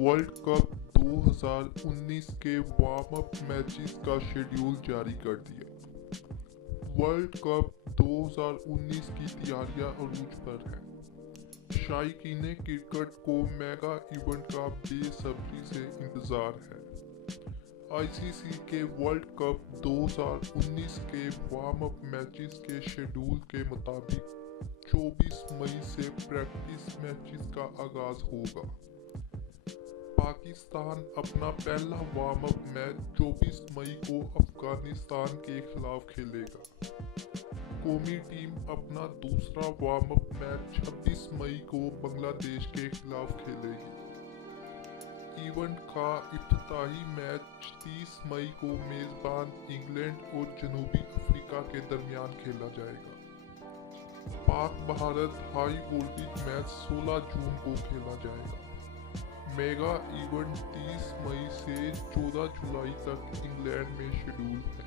World cup 2019 के warm up matches का schedule जारी कर दिया। वर्ल्ड कप 2019 की तैयारियां अरूज पर हैं। शायकीन क्रिकेट को मेगा इवेंट का बेसब्री से इंतज़ार है। आईसीसी के वर्ल्ड कप 2019 के वार्म अप मैचेस के शेड्यूल के मुताबिक 24 मई से प्रैक्टिस मैचेस का आगाज होगा। पाकिस्तान अपना पहला वार्म अप मैच 24 मई को अफगानिस्तान के खिलाफ खेलेगा। कौमी टीम अपना दूसरा वार्म अप मैच 26 मई को बांग्लादेश के खिलाफ खेलेगी। इवेंट का इफ्तिताही मैच 30 मई को मेजबान इंग्लैंड और जनूबी अफ्रीका के दरमियान खेला जाएगा। Pak Bharat high voltage match 16 जून को खेला जाएगा। मेगा इवेंट 30 मई से 14 जुलाई तक इंग्लैंड में शेड्यूल है।